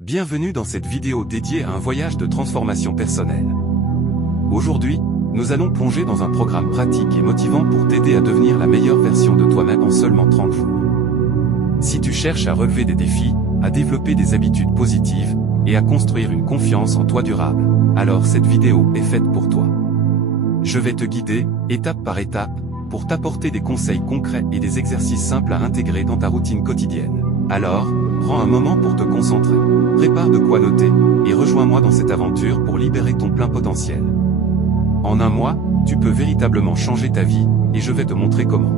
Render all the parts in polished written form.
Bienvenue dans cette vidéo dédiée à un voyage de transformation personnelle. Aujourd'hui, nous allons plonger dans un programme pratique et motivant pour t'aider à devenir la meilleure version de toi-même en seulement 30 jours. Si tu cherches à relever des défis, à développer des habitudes positives, et à construire une confiance en toi durable, alors cette vidéo est faite pour toi. Je vais te guider, étape par étape, pour t'apporter des conseils concrets et des exercices simples à intégrer dans ta routine quotidienne. Alors, prends un moment pour te concentrer, prépare de quoi noter, et rejoins-moi dans cette aventure pour libérer ton plein potentiel. En un mois, tu peux véritablement changer ta vie, et je vais te montrer comment.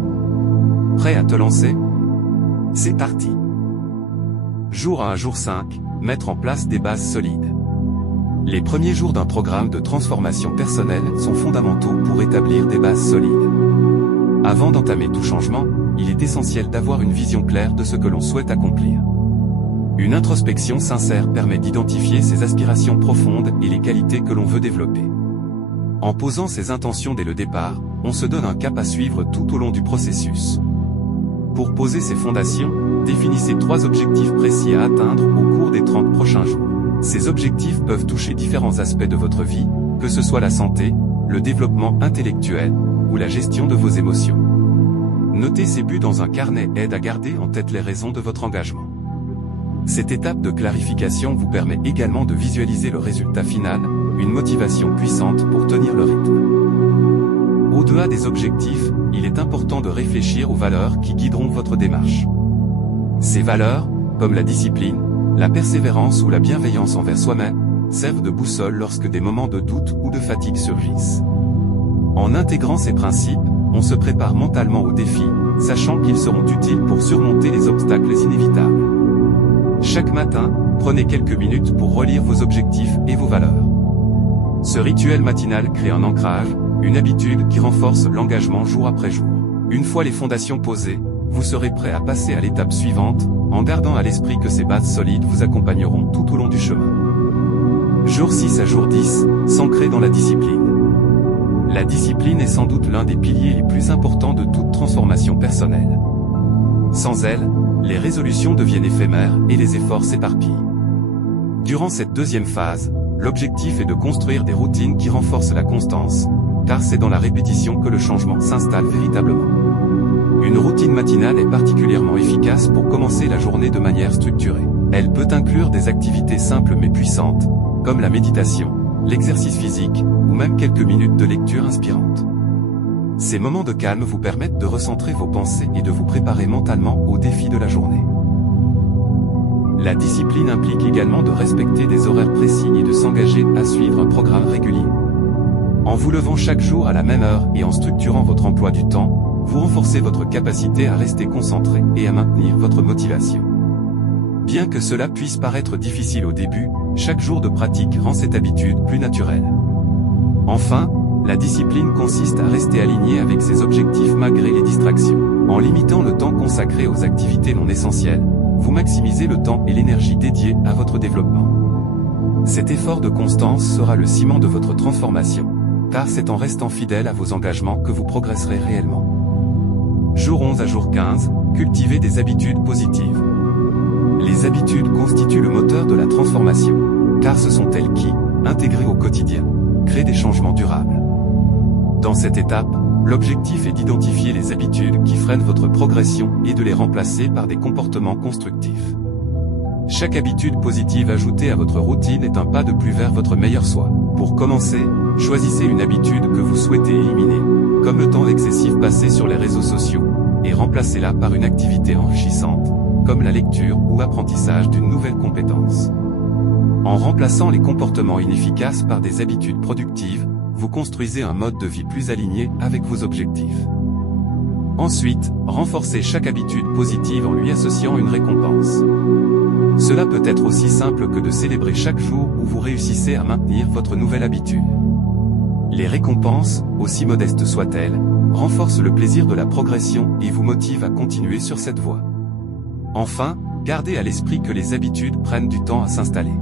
Prêt à te lancer? C'est parti! Jour 1 à jour 5, mettre en place des bases solides. Les premiers jours d'un programme de transformation personnelle sont fondamentaux pour établir des bases solides. Avant d'entamer tout changement, il est essentiel d'avoir une vision claire de ce que l'on souhaite accomplir. Une introspection sincère permet d'identifier ses aspirations profondes et les qualités que l'on veut développer. En posant ses intentions dès le départ, on se donne un cap à suivre tout au long du processus. Pour poser ces fondations, définissez 3 objectifs précis à atteindre au cours des 30 prochains jours. Ces objectifs peuvent toucher différents aspects de votre vie, que ce soit la santé, le développement intellectuel, ou la gestion de vos émotions. Noter ces buts dans un carnet aide à garder en tête les raisons de votre engagement. Cette étape de clarification vous permet également de visualiser le résultat final, une motivation puissante pour tenir le rythme. Au-delà des objectifs, il est important de réfléchir aux valeurs qui guideront votre démarche. Ces valeurs, comme la discipline, la persévérance ou la bienveillance envers soi-même, servent de boussole lorsque des moments de doute ou de fatigue surgissent. En intégrant ces principes, on se prépare mentalement aux défis, sachant qu'ils seront utiles pour surmonter les obstacles inévitables. Chaque matin, prenez quelques minutes pour relire vos objectifs et vos valeurs. Ce rituel matinal crée un ancrage, une habitude qui renforce l'engagement jour après jour. Une fois les fondations posées, vous serez prêt à passer à l'étape suivante, en gardant à l'esprit que ces bases solides vous accompagneront tout au long du chemin. Jour 6 à jour 10, s'ancrer dans la discipline. La discipline est sans doute l'un des piliers les plus importants de toute transformation personnelle. Sans elle, les résolutions deviennent éphémères et les efforts s'éparpillent. Durant cette deuxième phase, l'objectif est de construire des routines qui renforcent la constance, car c'est dans la répétition que le changement s'installe véritablement. Une routine matinale est particulièrement efficace pour commencer la journée de manière structurée. Elle peut inclure des activités simples mais puissantes, comme la méditation, l'exercice physique, ou même quelques minutes de lecture inspirante. Ces moments de calme vous permettent de recentrer vos pensées et de vous préparer mentalement aux défis de la journée. La discipline implique également de respecter des horaires précis et de s'engager à suivre un programme régulier. En vous levant chaque jour à la même heure et en structurant votre emploi du temps, vous renforcez votre capacité à rester concentré et à maintenir votre motivation. Bien que cela puisse paraître difficile au début, chaque jour de pratique rend cette habitude plus naturelle. Enfin, la discipline consiste à rester aligné avec ses objectifs malgré les distractions. En limitant le temps consacré aux activités non essentielles, vous maximisez le temps et l'énergie dédiés à votre développement. Cet effort de constance sera le ciment de votre transformation, car c'est en restant fidèle à vos engagements que vous progresserez réellement. Jour 11 à jour 15, cultivez des habitudes positives. Les habitudes constituent le moteur de la transformation, car ce sont elles qui, intégrées au quotidien, créent des changements durables. Dans cette étape, l'objectif est d'identifier les habitudes qui freinent votre progression et de les remplacer par des comportements constructifs. Chaque habitude positive ajoutée à votre routine est un pas de plus vers votre meilleur soi. Pour commencer, choisissez une habitude que vous souhaitez éliminer, comme le temps excessif passé sur les réseaux sociaux, et remplacez-la par une activité enrichissante, comme la lecture ou l'apprentissage d'une nouvelle compétence. En remplaçant les comportements inefficaces par des habitudes productives, vous construisez un mode de vie plus aligné avec vos objectifs. Ensuite, renforcez chaque habitude positive en lui associant une récompense. Cela peut être aussi simple que de célébrer chaque jour où vous réussissez à maintenir votre nouvelle habitude. Les récompenses, aussi modestes soient-elles, renforcent le plaisir de la progression et vous motivent à continuer sur cette voie. Enfin, gardez à l'esprit que les habitudes prennent du temps à s'installer.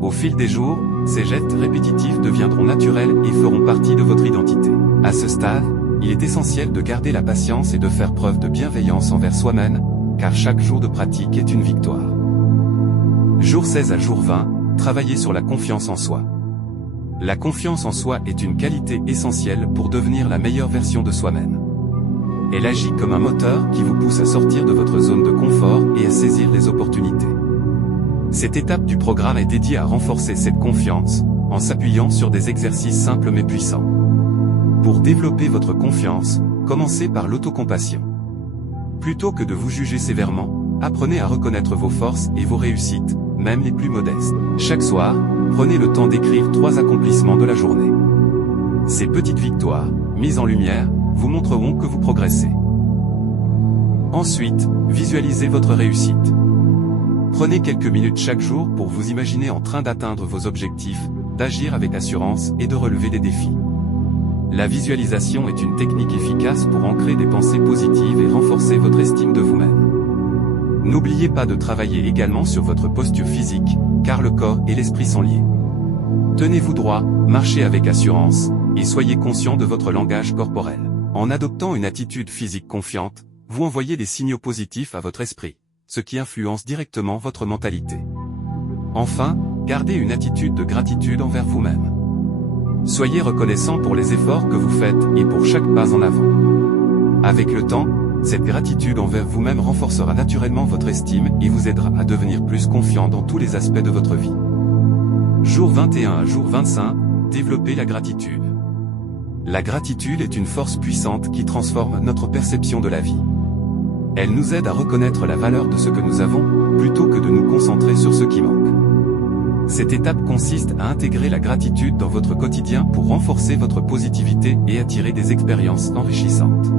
Au fil des jours, ces gestes répétitifs deviendront naturels et feront partie de votre identité. À ce stade, il est essentiel de garder la patience et de faire preuve de bienveillance envers soi-même, car chaque jour de pratique est une victoire. Jour 16 à jour 20, travaillez sur la confiance en soi. La confiance en soi est une qualité essentielle pour devenir la meilleure version de soi-même. Elle agit comme un moteur qui vous pousse à sortir de votre zone de confort et à saisir les opportunités. Cette étape du programme est dédiée à renforcer cette confiance, en s'appuyant sur des exercices simples mais puissants. Pour développer votre confiance, commencez par l'autocompassion. Plutôt que de vous juger sévèrement, apprenez à reconnaître vos forces et vos réussites, même les plus modestes. Chaque soir, prenez le temps d'écrire 3 accomplissements de la journée. Ces petites victoires, mises en lumière, vous montreront que vous progressez. Ensuite, visualisez votre réussite. Prenez quelques minutes chaque jour pour vous imaginer en train d'atteindre vos objectifs, d'agir avec assurance et de relever des défis. La visualisation est une technique efficace pour ancrer des pensées positives et renforcer votre estime de vous-même. N'oubliez pas de travailler également sur votre posture physique, car le corps et l'esprit sont liés. Tenez-vous droit, marchez avec assurance, et soyez conscient de votre langage corporel. En adoptant une attitude physique confiante, vous envoyez des signaux positifs à votre esprit, ce qui influence directement votre mentalité. Enfin, gardez une attitude de gratitude envers vous-même. Soyez reconnaissant pour les efforts que vous faites et pour chaque pas en avant. Avec le temps, cette gratitude envers vous-même renforcera naturellement votre estime et vous aidera à devenir plus confiant dans tous les aspects de votre vie. Jour 21 à jour 25, développez la gratitude. La gratitude est une force puissante qui transforme notre perception de la vie. Elle nous aide à reconnaître la valeur de ce que nous avons, plutôt que de nous concentrer sur ce qui manque. Cette étape consiste à intégrer la gratitude dans votre quotidien pour renforcer votre positivité et attirer des expériences enrichissantes.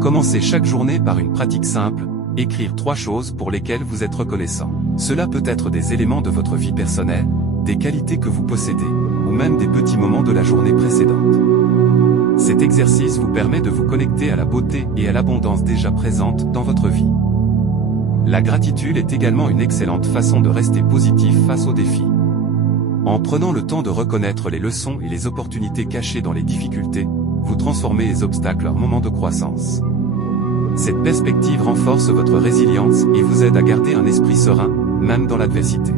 Commencez chaque journée par une pratique simple, écrire 3 choses pour lesquelles vous êtes reconnaissant. Cela peut être des éléments de votre vie personnelle, des qualités que vous possédez, ou même des petits moments de la journée précédente. Cet exercice vous permet de vous connecter à la beauté et à l'abondance déjà présentes dans votre vie. La gratitude est également une excellente façon de rester positif face aux défis. En prenant le temps de reconnaître les leçons et les opportunités cachées dans les difficultés, vous transformez les obstacles en moments de croissance. Cette perspective renforce votre résilience et vous aide à garder un esprit serein, même dans l'adversité.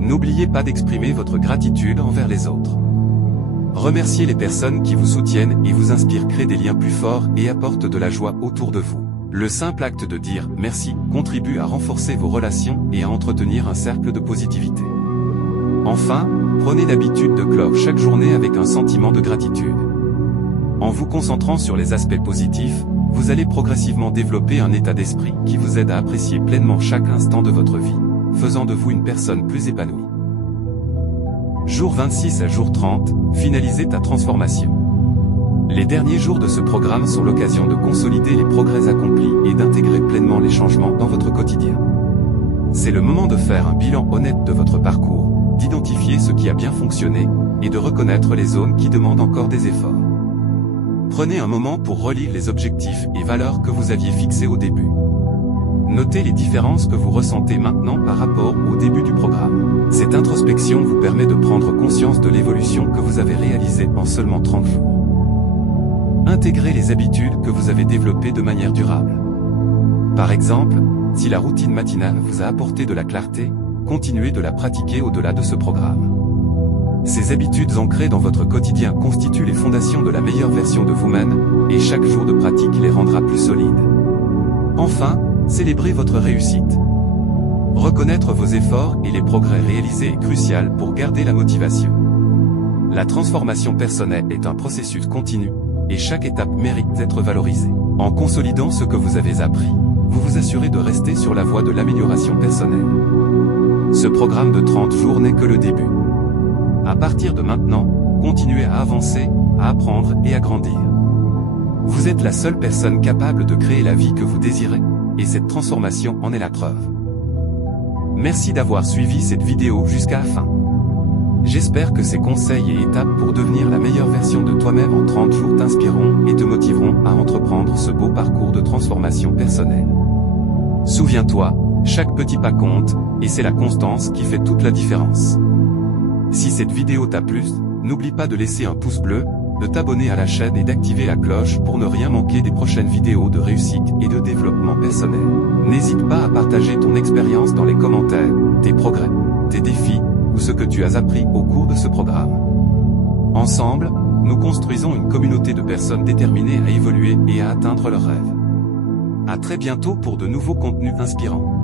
N'oubliez pas d'exprimer votre gratitude envers les autres. Remerciez les personnes qui vous soutiennent et vous inspirent, créent des liens plus forts et apportent de la joie autour de vous. Le simple acte de dire « merci » contribue à renforcer vos relations et à entretenir un cercle de positivité. Enfin, prenez l'habitude de clore chaque journée avec un sentiment de gratitude. En vous concentrant sur les aspects positifs, vous allez progressivement développer un état d'esprit qui vous aide à apprécier pleinement chaque instant de votre vie, faisant de vous une personne plus épanouie. Jour 26 à jour 30, finalisez ta transformation. Les derniers jours de ce programme sont l'occasion de consolider les progrès accomplis et d'intégrer pleinement les changements dans votre quotidien. C'est le moment de faire un bilan honnête de votre parcours, d'identifier ce qui a bien fonctionné, et de reconnaître les zones qui demandent encore des efforts. Prenez un moment pour relire les objectifs et valeurs que vous aviez fixés au début. Notez les différences que vous ressentez maintenant par rapport au début du programme. Cette introspection vous permet de prendre conscience de l'évolution que vous avez réalisée en seulement 30 jours. Intégrez les habitudes que vous avez développées de manière durable. Par exemple, si la routine matinale vous a apporté de la clarté, continuez de la pratiquer au-delà de ce programme. Ces habitudes ancrées dans votre quotidien constituent les fondations de la meilleure version de vous-même, et chaque jour de pratique les rendra plus solides. Enfin, célébrez votre réussite. Reconnaître vos efforts et les progrès réalisés est crucial pour garder la motivation. La transformation personnelle est un processus continu, et chaque étape mérite d'être valorisée. En consolidant ce que vous avez appris, vous vous assurez de rester sur la voie de l'amélioration personnelle. Ce programme de 30 jours n'est que le début. À partir de maintenant, continuez à avancer, à apprendre et à grandir. Vous êtes la seule personne capable de créer la vie que vous désirez, et cette transformation en est la preuve. Merci d'avoir suivi cette vidéo jusqu'à la fin. J'espère que ces conseils et étapes pour devenir la meilleure version de toi-même en 30 jours t'inspireront et te motiveront à entreprendre ce beau parcours de transformation personnelle. Souviens-toi, chaque petit pas compte, et c'est la constance qui fait toute la différence. Si cette vidéo t'a plu, n'oublie pas de laisser un pouce bleu, de t'abonner à la chaîne et d'activer la cloche pour ne rien manquer des prochaines vidéos de réussite et de développement personnel. N'hésite pas à partager ton expérience dans les commentaires, tes progrès, tes défis, ou ce que tu as appris au cours de ce programme. Ensemble, nous construisons une communauté de personnes déterminées à évoluer et à atteindre leurs rêves. À très bientôt pour de nouveaux contenus inspirants.